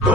What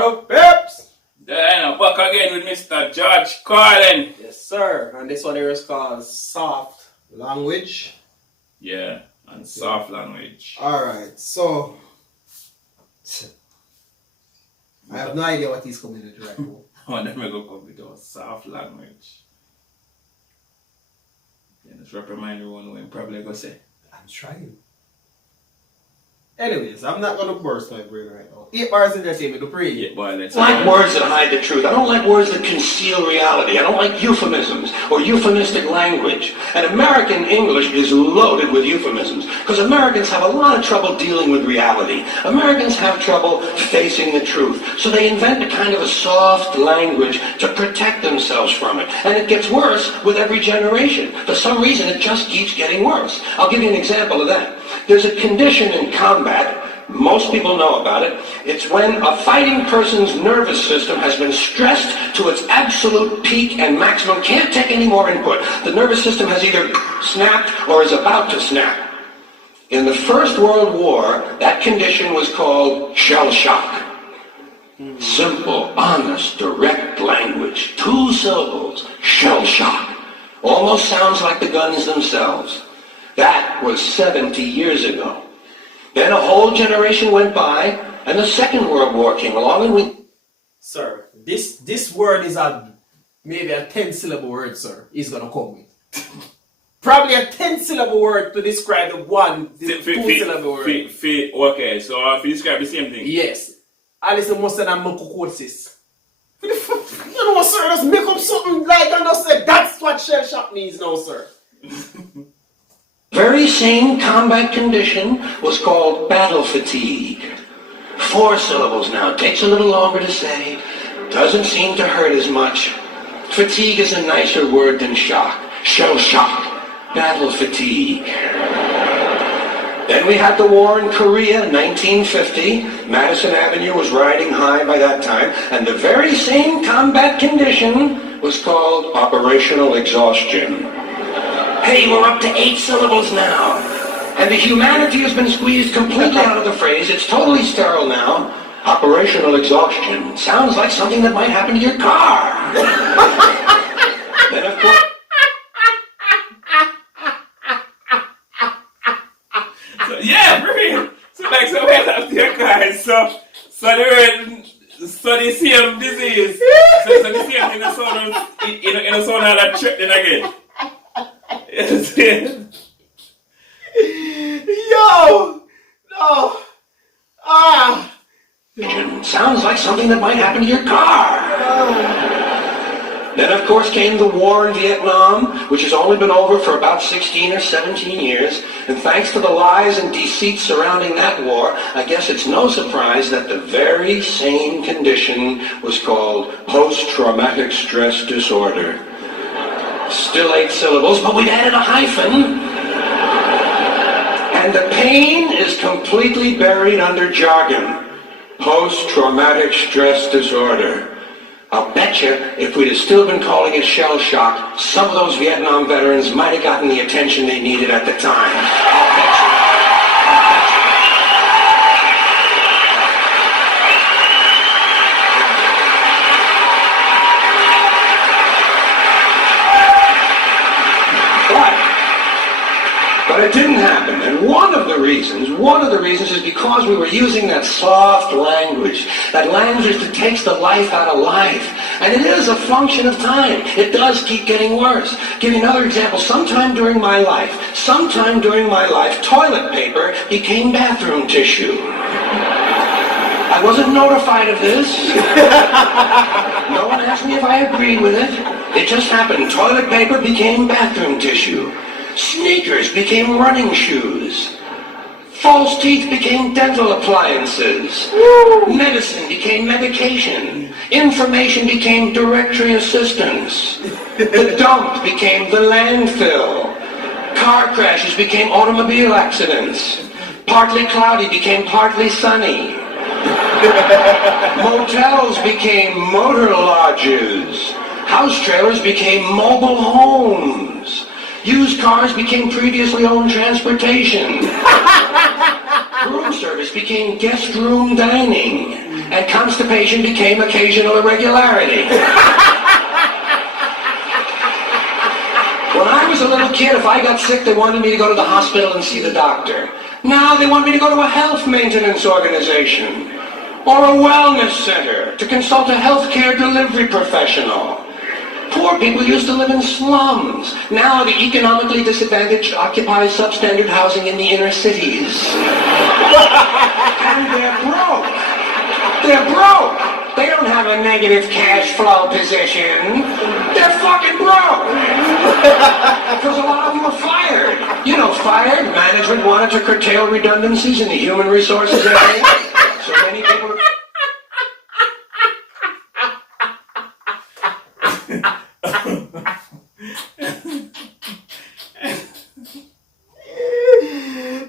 up, Peps? Then back again with Mr. George Carlin. Yes, sir. And this one here is called soft language. Yeah, and soft language. Alright, so I have no idea what he's coming to right now. Oh, then we go come with our soft language. Then just reprimand everyone when probably go say. I'm trying. Anyways, I'm not gonna burst my brain right now. 8 bars entertainment to pray. Yeah, boy, let's I like words that hide the truth. I don't like words that conceal reality. I don't like euphemisms or euphemistic language. And American English is loaded with euphemisms because Americans have a lot of trouble dealing with reality. Americans have trouble facing the truth. So they invent a kind of a soft language to protect themselves from it. And it gets worse with every generation. For some reason, it just keeps getting worse. I'll give you an example of that. There's a condition in combat. Most people know about it. It's when a fighting person's nervous system has been stressed to its absolute peak and maximum, can't take any more input. The nervous system has either snapped or is about to snap. In the First World War, that condition was called shell shock. Simple, honest, direct language. 2 syllables. Shell shock. Almost sounds like the guns themselves. That was 70 years ago. Then a whole generation went by, and the Second World War came along, and we... Sir, this word is maybe a 10-syllable word, sir. He's gonna come with. Probably a 10-syllable word to describe the 2-syllable word. Okay, so if you describe the same thing. Yes. Alice must have mokukosis. You know what, sir? Just make up something like and just say that's what shell shock means now, sir. very same combat condition was called battle fatigue. 4 syllables now. Takes a little longer to say. Doesn't seem to hurt as much. Fatigue is a nicer word than shock. Shell shock. Battle fatigue. Then we had the war in Korea, 1950. Madison Avenue was riding high by that time. And the very same combat condition was called operational exhaustion. Hey, we're up to 8 syllables now. And the humanity has been squeezed completely out of the phrase. It's totally sterile now. Operational exhaustion. Sounds like something that might happen to your car. Then, of course... So, yeah, brilliant. So like so where's up to your car? So the same disease. So the same in the sound of in the sound of that trip then again. Yo! No! Ah! Sounds like something that might happen to your car. Then, of course, came the war in Vietnam, which has only been over for about 16 or 17 years. And thanks to the lies and deceit surrounding that war, I guess it's no surprise that the very same condition was called post-traumatic stress disorder. Still 8 syllables, but we've added a hyphen. And the pain is completely buried under jargon. Post-traumatic stress disorder. I'll bet you, if we'd have still been calling it shell shock, some of those Vietnam veterans might have gotten the attention they needed at the time. I'll bet you. But it didn't happen, and one of the reasons is because we were using that soft language, that language that takes the life out of life, and it is a function of time. It does keep getting worse. Give you another example. Sometime during my life, toilet paper became bathroom tissue. I wasn't notified of this. No one asked me if I agreed with it. It just happened. Toilet paper became bathroom tissue. Sneakers became running shoes. False teeth became dental appliances. Medicine became medication. Information became directory assistance. The dump became the landfill. Car crashes became automobile accidents. Partly cloudy became partly sunny. Motels became motor lodges. House trailers became mobile homes. Used cars became previously owned transportation. Room service became guest room dining. And constipation became occasional irregularity. When I was a little kid, if I got sick, they wanted me to go to the hospital and see the doctor. Now they want me to go to a health maintenance organization or a wellness center to consult a healthcare delivery professional. Poor people used to live in slums. Now the economically disadvantaged occupy substandard housing in the inner cities. And they're broke. They're broke. They don't have a negative cash flow position. They're fucking broke. Because a lot of them were fired. You know, fired. Management wanted to curtail redundancies in the human resources area. So many people...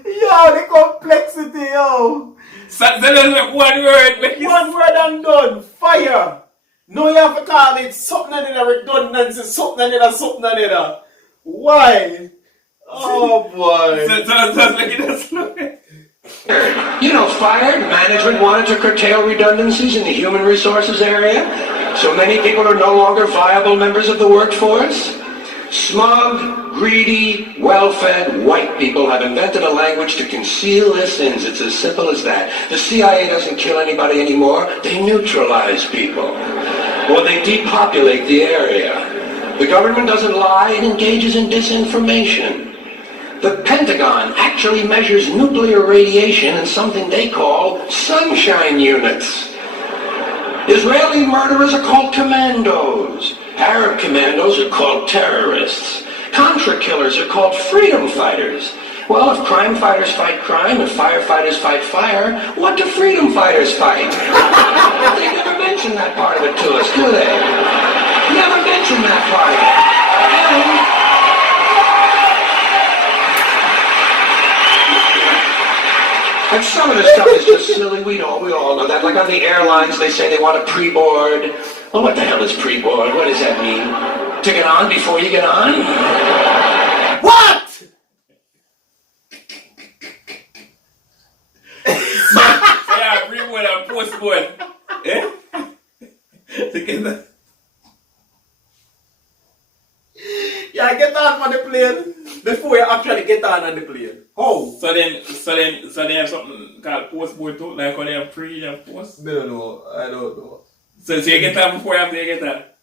Yo, the complexity, yo. So there's like one word. One word and done. Fire. No, you have to call it something another redundancy, something another. Why? Oh boy. So like it does look. You know, fired. Management wanted to curtail redundancies in the human resources area. So many people are no longer viable members of the workforce. Smug, greedy, well-fed white people have invented a language to conceal their sins. It's as simple as that. The CIA doesn't kill anybody anymore. They neutralize people. Or they depopulate the area. The government doesn't lie. It engages in disinformation. The Pentagon actually measures nuclear radiation in something they call sunshine units. Israeli murderers are called commandos. Arab commandos are called terrorists. Contra killers are called freedom fighters. Well, if crime fighters fight crime and firefighters fight fire, what do freedom fighters fight? They never mention that part of it to us, do they? Never mention that part of it. And some of this stuff is just silly. We all know that. Like on the airlines, they say they want a pre-board. Well, what the hell is pre-board? What does that mean? To get on before you get on? What? Yeah, pre-board and post-board. Eh? Together. Yeah, get on the plane before you actually get on the plane. How? So they have something called post-board too, like when they have pre and post. I don't know. So you get that before after you get that.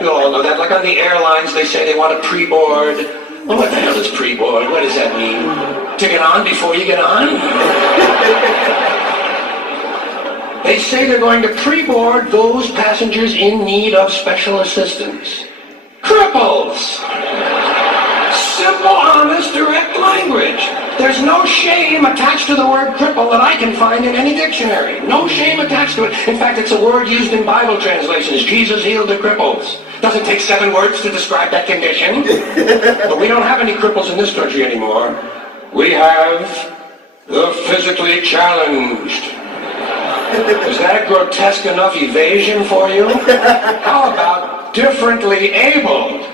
We all know that. Like on the airlines, they say they want a pre-board. Well, what the hell is pre-board? What does that mean? To get on before you get on? They say they're going to pre-board those passengers in need of special assistance. Cripples! Simple, honest, direct language. There's no shame attached to the word cripple that I can find in any dictionary. No shame attached to it. In fact, it's a word used in Bible translations. Jesus healed the cripples. Doesn't take 7 words to describe that condition. But we don't have any cripples in this country anymore. We have the physically challenged. Is that grotesque enough evasion for you? How about differently abled?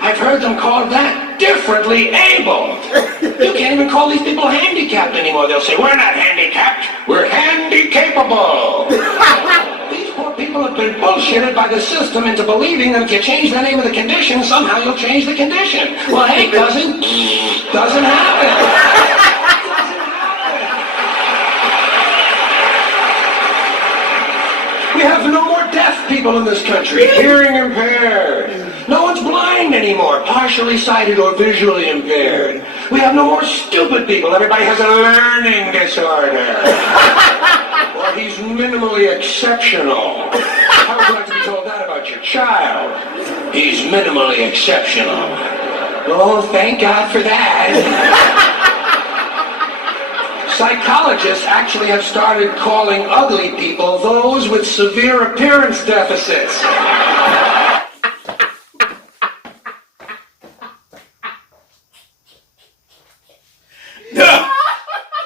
I've heard them called that, differently abled. You can't even call these people handicapped anymore. They'll say, we're not handicapped, we're handy-capable. These poor people have been bullshitted by the system into believing that if you change the name of the condition, somehow you'll change the condition. Well, hey, cousin, doesn't happen. We have no more deaf people in this country, hearing impaired. No one's blind anymore, partially sighted or visually impaired. We have no more stupid people. Everybody has a learning disorder. Or he's minimally exceptional. How would you like to be told that about your child? He's minimally exceptional. Oh, thank God for that. Psychologists actually have started calling ugly people those with severe appearance deficits.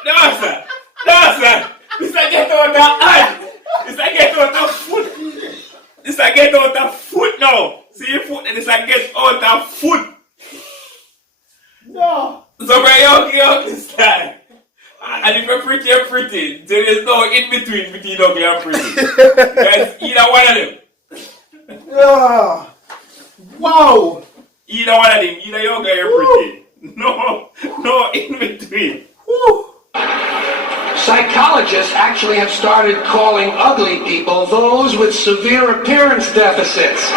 No, sir. This I get out of foot. This I get out of foot now. See your foot and this I get out of foot. No. So bro, you ugly style. And if you're pretty, you're pretty. There is no in between ugly and pretty. There's either one of them. Wow. Either one of them. Either you're ugly or you're pretty. No in between. Woo. Psychologists actually have started calling ugly people those with severe appearance deficits.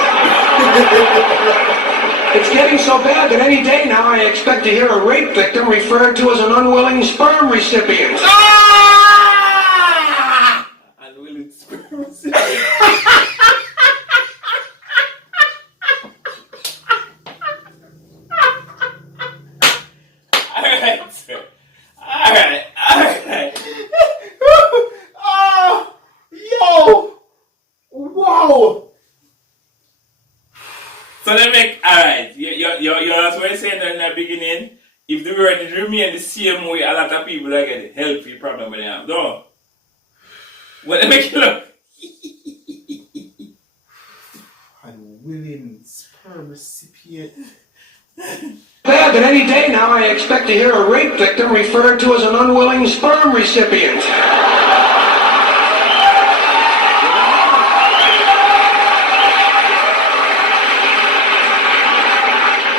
It's getting so bad that any day now I expect to hear a rape victim referred to as an unwilling sperm recipient. Unwilling sperm recipient. Alright, sir. Alright. Yo. Wow. So they make, alright, that's what you're saying in the beginning. If the word remain the same way, a lot of people are getting healthy problem with them. No. Well, they make it look. Unwilling sperm recipient. Bad that any day now I expect to hear a rape victim referred to as an unwilling sperm recipient.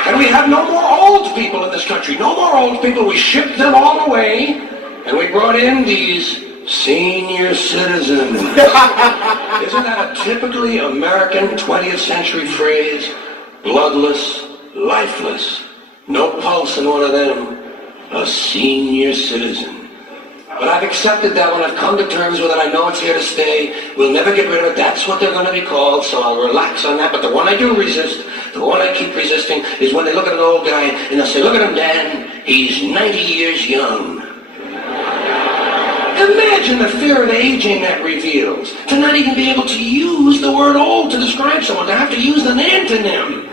And we have no more old people in this country. No more old people. We shipped them all away. And we brought in these senior citizens. Isn't that a typically American 20th century phrase? Bloodless, lifeless. No pulse in one of them. A senior citizen. But I've accepted that one. I've come to terms with it. I know it's here to stay. We'll never get rid of it. That's what they're going to be called, so I'll relax on that. But the one I do resist, the one I keep resisting, is when they look at an old guy and they'll say, look at him, Dan. He's 90 years young. Imagine the fear of aging that reveals. To not even be able to use the word old to describe someone. To have to use an antonym.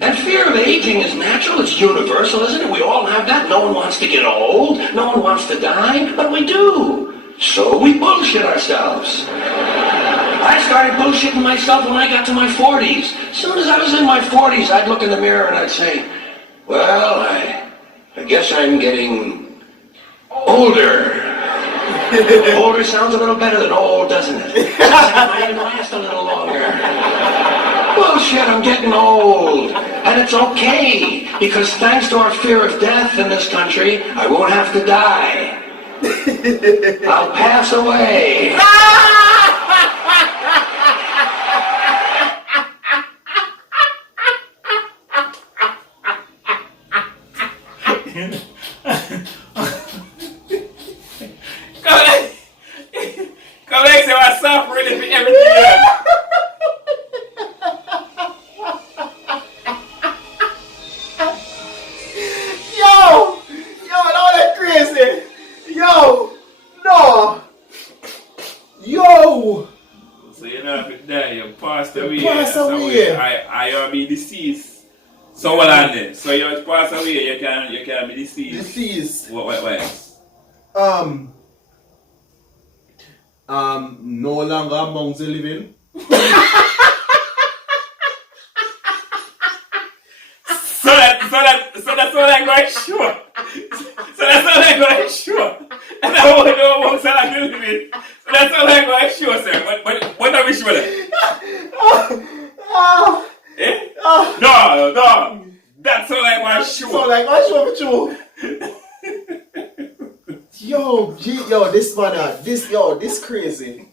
And fear of aging is natural, it's universal, isn't it? We all have that. No one wants to get old, no one wants to die, but we do. So we bullshit ourselves. I started bullshitting myself when I got to my 40s. As soon as I was in my 40s, I'd look in the mirror and I'd say, well, I guess I'm getting older. Older sounds a little better than old, doesn't it? It might even last a little longer. Bullshit, I'm getting old. And it's okay, because thanks to our fear of death in this country, I won't have to die. I'll pass away. Come back, say what's suffering for everything. Pass away. I be deceased. So what on then? So you pass away, you can be deceased. Deceased. What else? No longer amongst the living. So that's all I got sure. So that's all I got sure. And I won't know amongst the living. So that's all I got sure, sir. What are we sure of? Eh? No. That's all I want sure. So like I sure for true. Yo, this man, this crazy.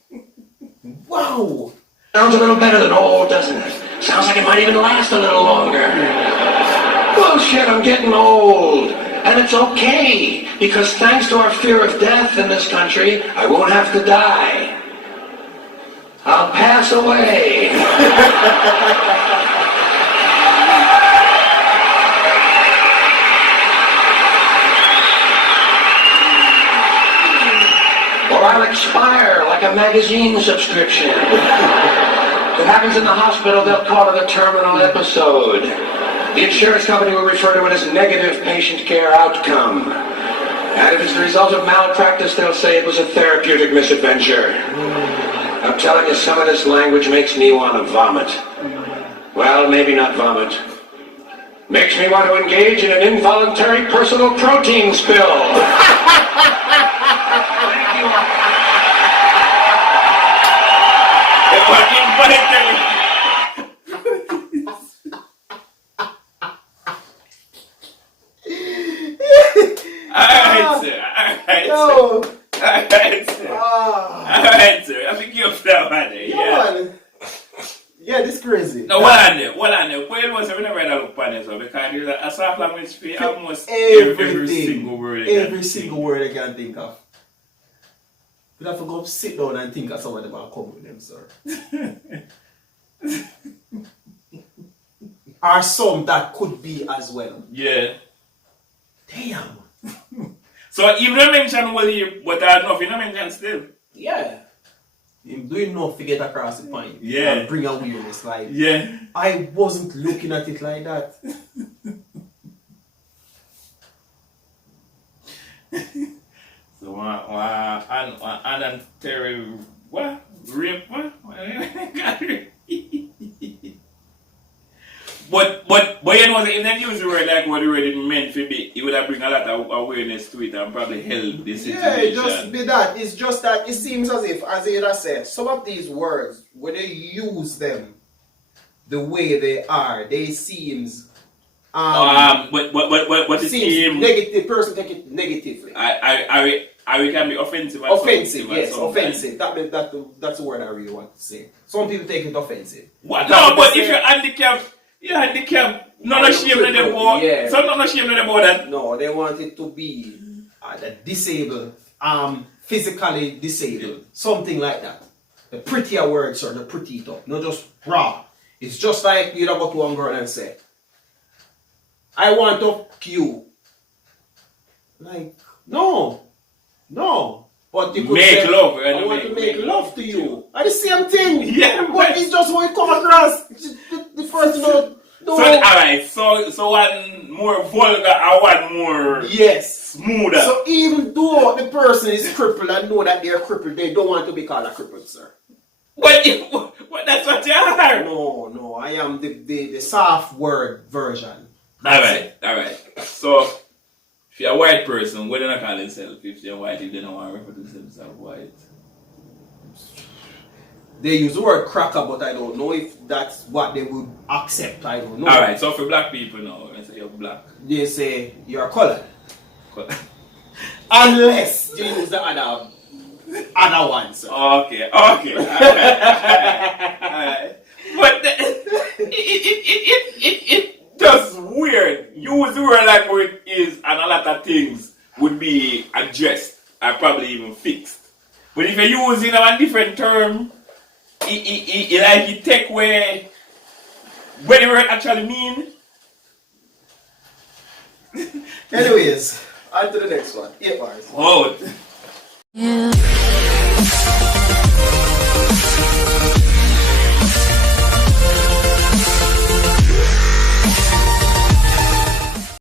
Wow. Sounds a little better than old, doesn't it? Sounds like it might even last a little longer. Bullshit, I'm getting old. And it's okay, because thanks to our fear of death in this country, I won't have to die. I'll pass away. Or I'll expire like a magazine subscription. If it happens in the hospital, they'll call it a terminal episode. The insurance company will refer to it as negative patient care outcome. And if it's the result of malpractice, they'll say it was a therapeutic misadventure. I'm telling you, some of this language makes me want to vomit. Well, maybe not vomit. Makes me want to engage in an involuntary personal protein spill. Thank you. Alright, sir. Alright, Yo. sir. Alright, sir. I think you're that one there. Yeah. Yeah, this crazy. No, what on there? Well, once I never read that up on it, so because there's a soft language for almost every single word. Every single word I can think of. You have to go sit down and think of some of them and come with them, sir. Or some that could be as well. Yeah. Damn. So even I mentioned well here, but I don't know if you don't mention still. Yeah. Him doing enough to get across the point. Yeah. And bring awareness. Like, Yeah. I wasn't looking at it like that. So and Terry, what? Rape, what? But you know, if they use the word like what the word is meant to be, it would have bring a lot of awareness to it and probably help this situation. Yeah, it just be that. It's just that it seems as if, as Ada said, some of these words, when they use them the way they are, they seems but it seems negative. Person take it negatively. I can be offensive. Offensive, yes, offensive. That's the word I really want to say. Some people take it offensive. What? No, but if you're handicapped, not ashamed of them about. Yeah. Some not ashamed of them about that. No, they want it to be disabled, physically disabled, something like that. The prettier words or the pretty top, not just raw. It's just like you don't go to one girl and say, I want to fuck you. Like, no. But you could make say, love. I want to make love to you. And the same thing. Yeah, but it's just what it come across. The first note. No. So alright, so one more vulgar and one more smoother. So even though the person is crippled and know that they're crippled, they don't want to be called a crippled, sir. But that's what you are. No, I am the soft word version. Alright. So if you're a white person, what do they call themselves? If they're white, if they don't want to refer to themselves as white. They use the word cracker, but I don't know if that's what they would accept. I don't know. Alright, so for black people now, when say you're black, they say you're colored. Unless you use the other ones. Okay. Alright. But it just weird. Use the word like where it is, and a lot of things would be addressed and probably even fixed. But if you use it a different term, it take away what the word actually mean. Anyways, on to the next one. 8 bars. Oh. Yeah.